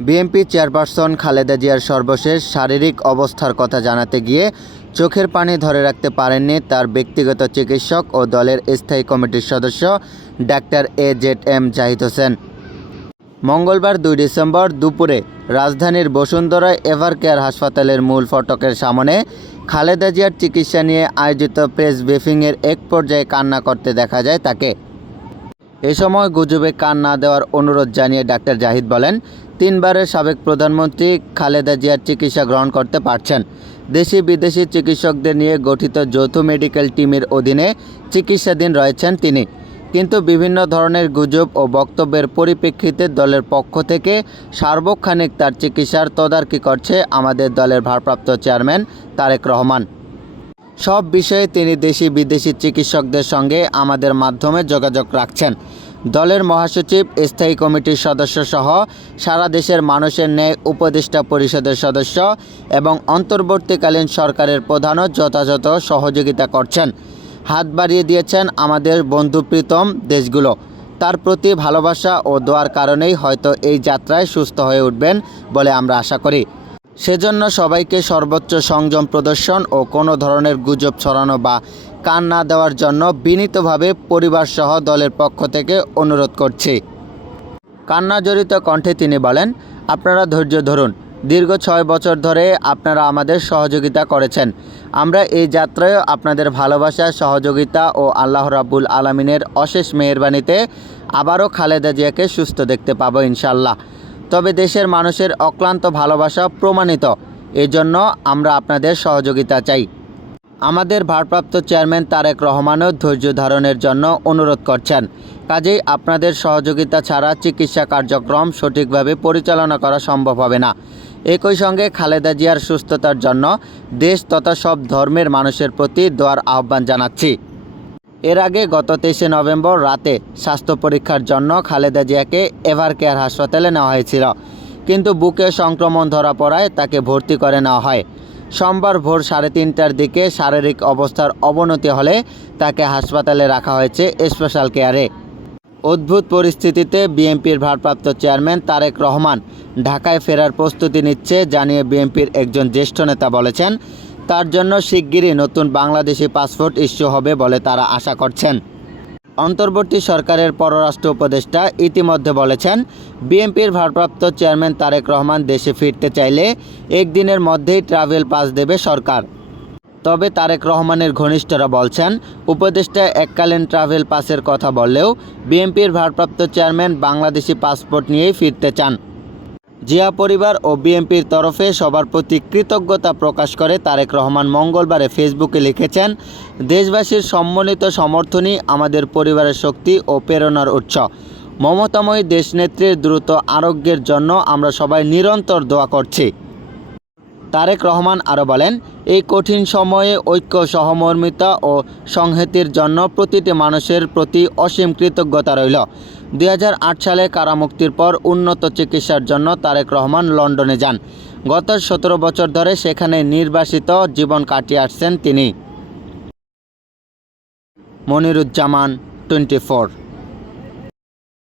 BNP chairperson Khaleda জিয়ার সর্বশেষ শারীরিক অবস্থার কথা জানাতে গিয়ে চোখের পানি ধরে রাখতে পারেননি তার ব্যক্তিগত চিকিৎসক ও দলের স্থায়ী কমিটির সদস্য doctor A Z M Zahid Hossain. মঙ্গলবার দুই ডিসেম্বর দুপুরে রাজধানীর বসুন্ধরা এভার কেয়ার হাসপাতালের মূল ফটকের সামনে খালেদা জিয়ার চিকিৎসা নিয়ে আয়োজিত প্রেস ব্রিফিংয়ের এক পর্যায়ে কান্না করতে দেখা যায় তাকে। এ সময় গুজবে কান না দেওয়ার অনুরোধ জানিয়ে ডাক্তার জাহিদ বলেন, তিনবারের সাবেক প্রধানমন্ত্রী খালেদা জিয়ার চিকিৎসা গ্রহণ করতে পারছেন। দেশি বিদেশি চিকিৎসকদের নিয়ে গঠিত যৌথ মেডিকেল টিমের অধীনে চিকিৎসাধীন রয়েছেন তিনি। কিন্তু বিভিন্ন ধরনের গুজব ও বক্তব্যের পরিপ্রেক্ষিতে দলের পক্ষ থেকে সার্বক্ষণিক তার চিকিৎসার তদারকি করছে আমাদের দলের ভারপ্রাপ্ত চেয়ারম্যান তারেক রহমান। সব বিষয়ে তিনি দেশি বিদেশি চিকিৎসকদের সঙ্গে আমাদের মাধ্যমে যোগাযোগ রাখছেন। দলের মহাসচিব, স্থায়ী কমিটির সদস্য সহ সারা দেশের মানুষের ন্যায় উপদেষ্টা পরিষদের সদস্য এবং অন্তর্বর্তীকালীন সরকারের প্রধানও যথাযথ সহযোগিতা করছেন। হাত বাড়িয়ে দিয়েছেন আমাদের বন্ধুপ্রীতম দেশগুলো। তার প্রতি ভালোবাসা ও দোয়ার কারণেই হয়তো এই যাত্রায় সুস্থ হয়ে উঠবেন বলে আমরা আশা করি। সেজন্য সবাইকে সর্বোচ্চ সংযম প্রদর্শন ও কোনো ধরনের গুজব ছড়ানো বা কান না দেওয়ার জন্য বিনীতভাবে পরিবারসহ দলের পক্ষ থেকে অনুরোধ করছি। কান্নাজড়িত কণ্ঠে তিনি বলেন, আপনারা ধৈর্য ধরুন। দীর্ঘ ছয় বছর ধরে আপনারা আমাদের সহযোগিতা করেছেন। আমরা এই যাত্রায় আপনাদের ভালোবাসা, সহযোগিতা ও আল্লাহ রাবুল আলমিনের অশেষ মেহরবানিতে আবারও খালেদা জিয়াকে সুস্থ দেখতে পাবো ইনশাল্লাহ তবে দেশের মানুষের অক্লান্ত ভালোবাসা প্রমাণিত। এজন্য আমরা আপনাদের সহযোগিতা চাই। আমাদের ভারপ্রাপ্ত চেয়ারম্যান তারেক রহমানও ধৈর্য ধারণের জন্য অনুরোধ করছেন। কাজেই আপনাদের সহযোগিতা ছাড়া চিকিৎসা কার্যক্রম সঠিকভাবে পরিচালনা করা সম্ভব হবে না। একই সঙ্গে খালেদা জিয়ার সুস্থতার জন্য দেশ তথা সব ধর্মের মানুষের প্রতি দোয়ার আহ্বান জানাচ্ছি। এর আগে গত তেইশে নভেম্বর রাতে স্বাস্থ্য পরীক্ষার জন্য খালেদা জিয়াকে এভার কেয়ার হাসপাতালে নেওয়া হয়েছিল। কিন্তু বুকে সংক্রমণ ধরা পড়ায় তাকে ভর্তি করে নেওয়া হয়। সোমবার ভোর সাড়ে তিনটার দিকে শারীরিক অবস্থার অবনতি হলে তাকে হাসপাতালে রাখা হয়েছে স্পেশাল কেয়ারে। অদ্ভুত পরিস্থিতিতে বিএনপির ভারপ্রাপ্ত চেয়ারম্যান তারেক রহমান ঢাকায় ফেরার প্রস্তুতি নিচ্ছে, জানিয়ে বিএনপির একজন জ্যেষ্ঠ নেতা বলেছেন তার জন্য শিগগিরই নতুন বাংলাদেশি পাসপোর্ট ইস্যু হবে বলে তারা আশা করছেন। অন্তর্বর্তী সরকারের পররাষ্ট্র উপদেষ্টা ইতিমধ্যে বলেছেন, বিএনপির ভারপ্রাপ্ত চেয়ারম্যান তারেক রহমান দেশে ফিরতে চাইলে একদিনের মধ্যেই ট্রাভেল পাস দেবে সরকার। তবে তারেক রহমানের ঘনিষ্ঠরা বলছেন, উপদেষ্টা এককালীন ট্রাভেল পাসের কথা বললেও বিএনপির ভারপ্রাপ্ত চেয়ারম্যান বাংলাদেশি পাসপোর্ট নিয়েই ফিরতে চান। জিয়া পরিবার ও বিএনপির তরফে সবার প্রতি কৃতজ্ঞতা প্রকাশ করে তারেক রহমান মঙ্গলবারে ফেসবুকে লিখেছেন, দেশবাসীর সম্মানিত সমর্থনই আমাদের পরিবারের শক্তি ও প্রেরণার উৎস। মমতাময়ী দেশনেত্রীর দ্রুত আরোগ্যের জন্য আমরা সবাই নিরন্তর দোয়া করছি। তারেক রহমান আরও বলেন, এই কঠিন সময়ে ঐক্য, সহমর্মিতা ও সংহতির জন্য প্রতিটি মানুষের প্রতি অসীম কৃতজ্ঞতা রইল। দুই হাজার আট সালে কারামুক্তির পর উন্নত চিকিৎসার জন্য তারেক রহমান লন্ডনে যান। গত সতেরো বছর ধরে সেখানে নির্বাসিত জীবন কাটিয়ে আসছেন তিনি। মনিরুজ্জামান, টোয়েন্টি